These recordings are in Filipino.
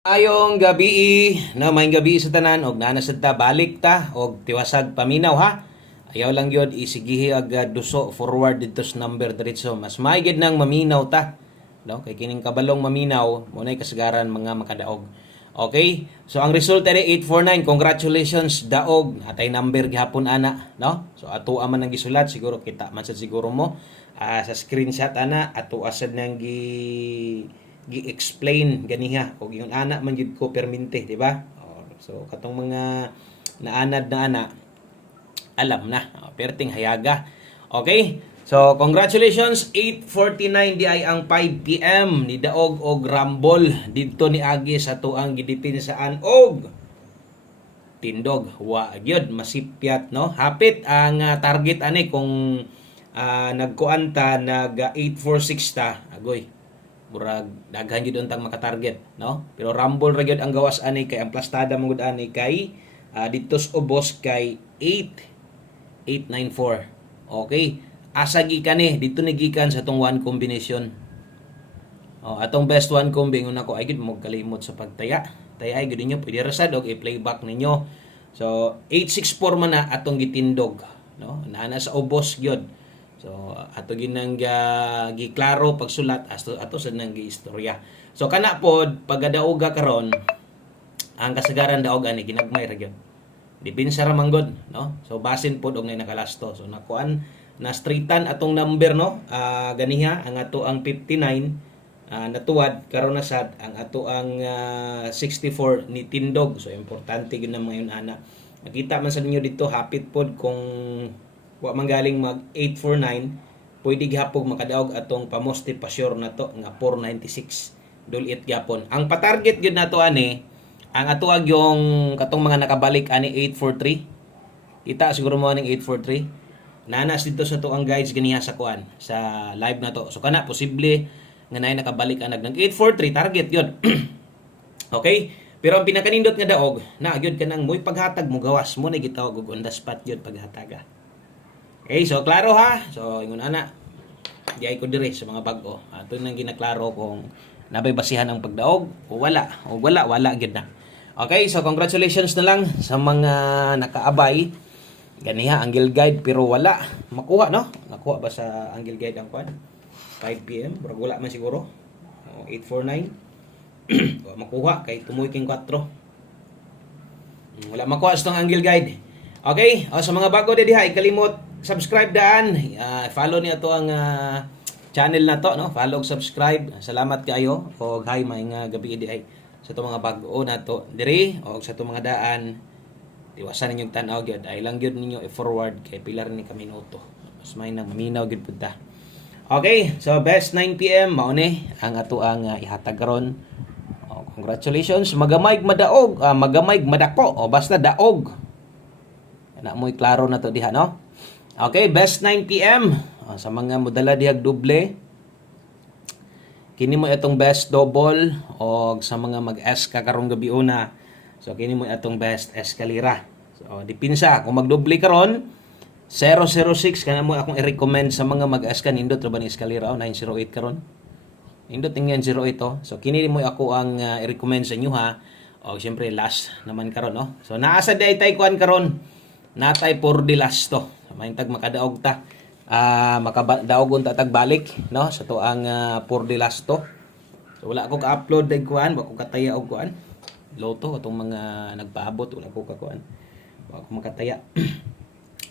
Ayong gabi na may gabi sa tanan og nana sad ta balik ta og tiwasag paminaw ha. Ayaw lang yun isigihi agad duso forward dito sa number diretso. Mas maigid nang maminaw ta. No? Kay kining kabalong maminaw mo na kasagaran mga makadaog. Okay? So ang result ay 849. Congratulations daog. Atay number gihapon ana, no? So ato man ang gisulat siguro kita man sad siguro mo sa screenshot ana ato asad nang gi-explain ganiha og yung ana man gid ko permente, di ba? So katong mga naanad na ana alam na. Perting hayaga. Okay? So, congratulations. 8:49 di ay ang 5 PM ni Daog og Rambol didto ni Agi sa tuang gidepinsaan og Tindog. Wa gyud masipyat, no? Hapit ang target ani kung nagkuanta nag 846 ta. Agoy. Murag daghan gyud untang maka-target, no? Pero Rambol ra gyud ang gawas ani kay ang plastada man gud ani kay didto sa ubos kay 894. Okay? Asa gikan dito ni gikan sa tong one combination. Atong best one combi una ko ay gid mo kalimot sa pagtaya. Taya ay gid ninyo pwede rasad og i-playback ninyo. So 864 man na atong gitindog, no? Naana sa ubos gyud. So ato ginang giklaro pagsulat ato sa nang giistorya. So kana pod pagadaoga karon ang kasagaran daog ani ginagmay ra gyud. Dipinsa ra manggod, no? So basin pod og nay nakalasto. So nakuan na streetan atong number, no? Ganiha ang ato ang 59 natuwad karon na sad ang ato ang 64 ni Tindog. So importante gyud na mayon ana. Nakita man sa ninyo dito hapit pod kung wa manggaling mag 849 pwede gihapog makadaog atong pamoste pa sure na to nga 496 dulit gyapon. Ang pa-target gyud nato ani ang atuag yung katong mga nakabalik ani 843. Kita siguro mo aning 843. Nanas dito sa to ang guides ganiha sa kuan sa live na to. So kana posible nga nay nakabalik anag ng 843 target yun. Okay? Pero ang pinakanindot nga daog na gyud kanang moy paghatag mo gawas mo na gitawag og on the spot gyud paghataga. Okay, so klaro ha. So ingon ana di ay ko dire sa mga bag-o. Ato nang ginaklaro kung nabay basihan ang pagdaog o wala. O wala gyud na. Okay, so congratulations na lang sa mga nakaabay. Ganiha angle guide pero wala makuha, no? Nakuha ba sa angle guide ang kwan? 5 PM, pero wala man siguro. 849. Wala makuha kay tumoy king 4. Wala makuha sa tong angle guide. Okay? Sa mga bago diha ikalimot subscribe daan. Follow niyo to ang channel na to, no? Follow, subscribe. Salamat kayo og hay maayong gabi diha sa to mga bago na to diri og sa to mga daan. Iwasan ninyong tanaw gyud ay lang gyud ninyo i-forward kay pilar ni ka minuto. Mas may nang maminaw gyud pud ta. Okay, so best 9 PM mao ni ang ato ang ihatag karon. Congratulations, magamay madaog, magamay madako o basta daog. Ana mo'y klaro na to diha, no? Okay, best 9 PM sa mga modala dihag doble. Kini mo itong best double o sa mga mag-S ka karong gabi una. So kini mo atong best escalera. So dipinsa kung magdoble karon 006 kana mo akong i-recommend sa mga mag-S ka nindot ra ba ni escalera o 908 karon. Nindot tingyan 08 to. So kini mo ako ang i-recommend sa inyo ha. O syempre last naman karon, no. So naa sa day tay kuan karon. Natay for the last to. Mahintag makadaog ta. Makadaogon ta tag balik, no, sa to ang for the last to. So wala ako ka-upload dag kuan, wa ko kataya og kuan. Loto atong mga nagpaabot wala ko kakuan. Wa ko makataya.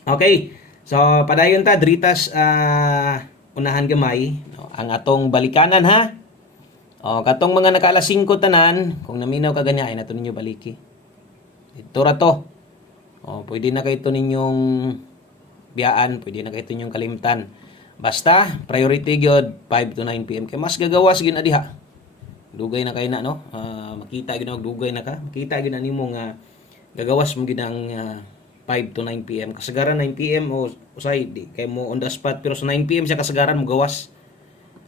Okay. So padayon ta dritas unahan gamay, no, ang atong balikanan ha. Katong mga naka-alas 5 tanan, kung naminaw ka ganya ay nato ninyo baliki. Ito ra to. Pwede na kay ito ninyong biyaan, pwede na kay ito ninyong kalimtan. Basta priority gyud 5 to 9 PM kay mas gagawas gyud diha. Dugay na kay na, no? Makita gyud og dugay na ka. Makita gyud na nimo nga gagawas mo gyud ang 5 to 9 PM. Kasagaran 9 PM o usay di kay mo on the spot pero sa 9 PM siya kasagaran mo gawas.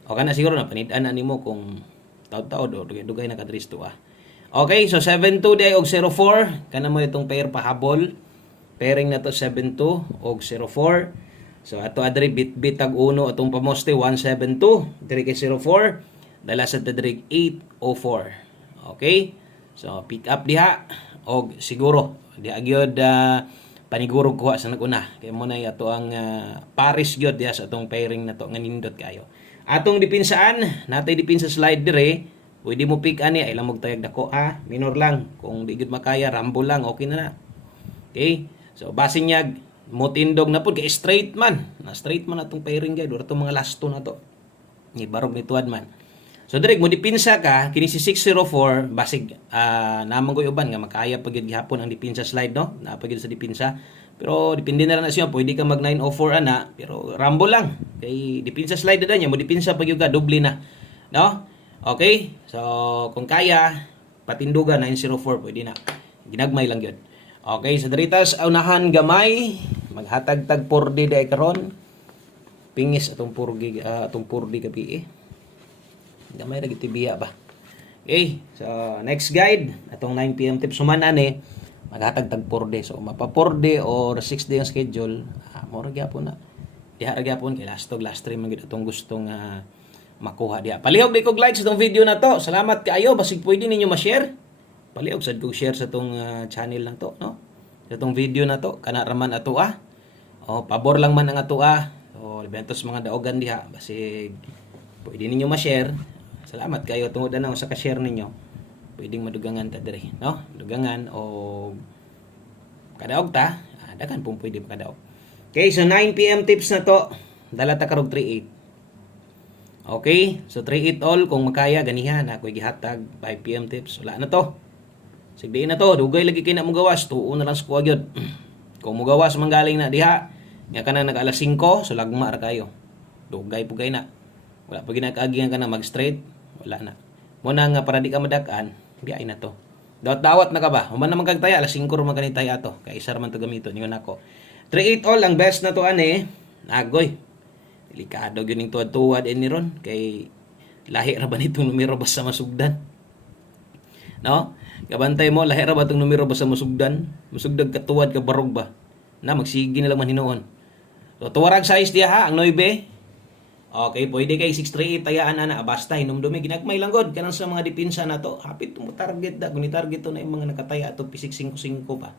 O kana siguro na panid-an na nimo kung taud-taud o dugay na kadristo Okay, so 72 di og 04 kana mo itong pair pahabol. Pairing na to 72 og 04. So ato adri bit-bit tag uno atong pamoste 172 diri kay 04. Dala sa tadrig 804. Okay? So pick up diha og siguro diha gyud paniguro kuha sa naguna kay mo na ato ang Paris gyud diha sa atong pairing na to nga nindot kayo. Atong dipinsaan natay dipinsa slide dire. Pwede mo pick ani ay lamog tayag dako minor lang kung di gyud makaya rumble lang okay na. Okay? So basin niya mo tindog na pud kay straight man. Na straight man atong pairing gyud or atong mga lasto na to. Ni barog ni tuad man. So direk mo dipinsa ka kini si 604 basig namang koy uban nga makaya pag gyud gihapon ang dipinsa slide no. Napag gyud sa dipinsa. Pero depende na lang siya pwede ka mag 904 ana pero rumble lang. Kay dipinsa slide na niya mo dipinsa pag gyud ka doble na. No? Okay? So kung kaya patindugan 904 pwede na. Ginagmay lang gyud. Okay, sa diritas unahan gamay maghatag tag 4D day karon. Pingis atong 4D gabi gamay ra gid tibiya ba. Okay, so next guide atong 9 PM tips human ani maghatag tag 4D. So mapa 4D or 6D ang schedule, mo ra gyapon na. Diha ra gyapon kay last stream man gid atong gustong makuha diha. Palihog di kog like sa tong video na to. Salamat kaayo basig pwede ninyo ma-share. Palihog sad kog share sa tong channel na to, no? Sa tong video na to kana raman ato O pabor lang man ang ato O bentos mga daogan diha basig pwede ninyo ma-share. Salamat kayo tungod ana sa ka-share ninyo. Pwedeng madugangan ta dire, no? Dugangan o kadaog ta, daghan pong pwede makadaog. Okay, so 9 PM tips na to. Dala ta karog 38. Okay, so 38 all kung makaya ganihan ako'y gihatag 5 PM tips. Wala na to. Sigdi na to, dugay lagi kay na mo gawas, tuon na lang sa kuha gyud. Kung mo gawas manggaling na diha, nga kana nag alas 5, so lagma ra kayo. Dugay pugay na. Wala pa ginakaagi ka na mag straight, wala na. Mo na nga para di ka madakan, biyay na to. Dawat-dawat na ka ba? Human naman kag taya, alas 5 ra man kanay taya to. Kay isa ra man to gamiton ningon ako. 38 all ang best na to ani. Agoy. Delikado gyud ning tuwad-tuwad ni ron kay lahi ra ba nitong numero basta masugdan. No? Kabantay mo lahi ra ba tong numero basta masugdan? Musugdag ka tuwad ka barog ba? Na magsigi na lang man hinuon. So tuwarag size diha ang 9. Okay, pwede kay 638 tayaan ana basta hinumdumi ginagmay lang god kanang sa mga depensa na to. Hapit mo target da kung target to na yung mga nakataya ato pisik 55 pa.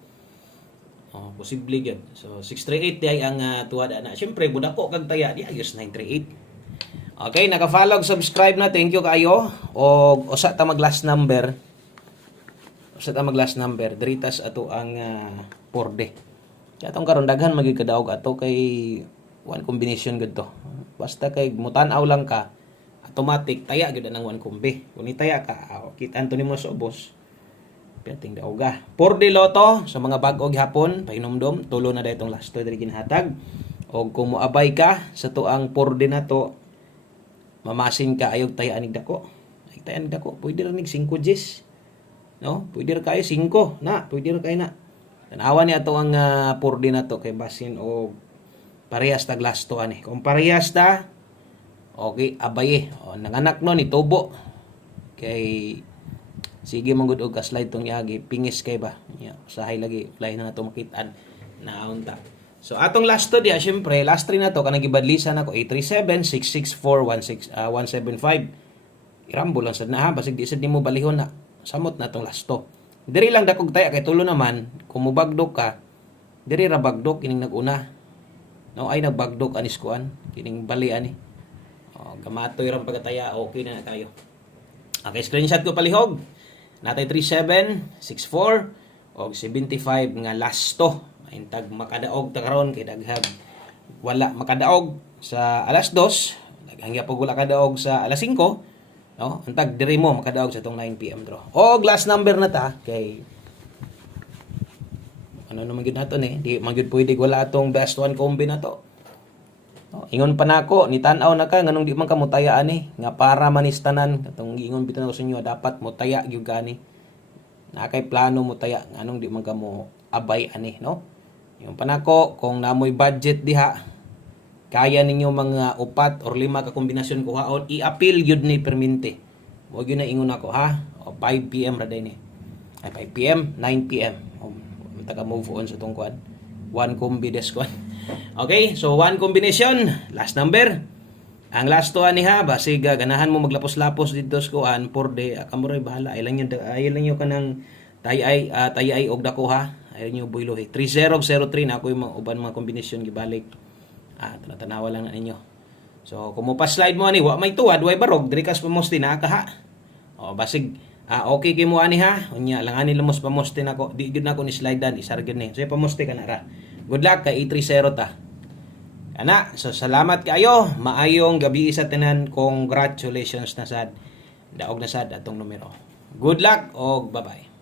Posible gyud. So 638 diay ang tuwad ana. Syempre budako kag taya di ayos 938. Okay, naka-follow subscribe na. Thank you kayo. Og usa ta mag last number. Diritas ato ang 4D. Kaya atong karon daghan magig kadaog ato kay one combination gud to. Basta kay mutan-aw lang ka, automatic taya gyud ang one kombi. Kung ni taya ka, kita anto nimo sa ubos. Piating daoga. 4D loto sa mga bag-o gihapon, pahinumdom, tulo na daytong last diri ginhatag. Og kung moabay ka sa tuang 4D na to, mamasin ka ayog taya anig dako. Ay taya anig dako, pwede ra nig 5 Gs. No? Pwede ra kayo 5 na, pwede ra kayo na. Tanawa ni ato ang 4D na to kay basin og parehas tag lasto ani. Kung parehas ta, okay, abaye. Nanganak no ni tubo. Kay sige man gud og slide tong yagi, pingis kay ba. Usahay lagi, lahi na nato makit-an na unta. So atong lasto dia syempre, last 3 na to kanang gibadlisan ako 837 664 175. Irambo lang sad na basig di sad nimo balihon na. Samot na tong lasto. Diri lang dakog taya kay tulo naman kung mubagdok ka, diri ra bagdok kining naguna. No ay nagbagdok anis kuan kining bali ani. Gamatoy ra pagkataya okay na kayo. Okay, screenshot ko palihog. Natay 3764 og 75 nga lasto. Intag makadaog ta karon kay daghag wala makadaog sa alas 2, daghang pag wala kadaog sa alas 5. No, antag diri mo makadaog sa tong 9 PM draw. Og last number na ta kay ano naman gyud nato ni, di man gyud pwede wala atong best one combi na to. No, ingon pa nako ni tan-aw na ka nganong di man ka motaya ani nga para manistanan katong ingon bitan ko sa inyo dapat motaya gyud gani. Na kay plano motaya nganong di man ka mo abay ani, no? Ingon pa nako kung namoy budget diha kaya ninyo mga 4 or 5 ka kombinasyon kuhaon, i-appeal yun ni perminte. Huwag yun na ingon ako, ha? O 5 PM ra din eh. Ay, 5 PM, 9 PM. Taga-move on sa itong kuhan. One combi des kuhan. Okay, so one combination. Last number. Ang last to ani ha, basig ganahan mo maglapos-lapos dito sa kuan, por de kamuray bahala. Ay lang yung kanang tayay og dako ha. Ayun yung builohi. 3003 na ako yung mga uban mga kombinasyon gibalik. Tanawa lang na ninyo. So, kung mo pa slide mo ani, wa may tuwad, way barog, diri kas pamosti na ka ha. O basig okay kay mo ani ha. Unya lang ani lamos pamosti nako. Di gyud nako ni slide dan, isar gyud ni. So pamosti ka na ra. Good luck kay 330 ta. Ana, so salamat kayo. Maayong gabi sa tanan. Congratulations na sad. Daog na sad atong numero. Good luck og bye-bye.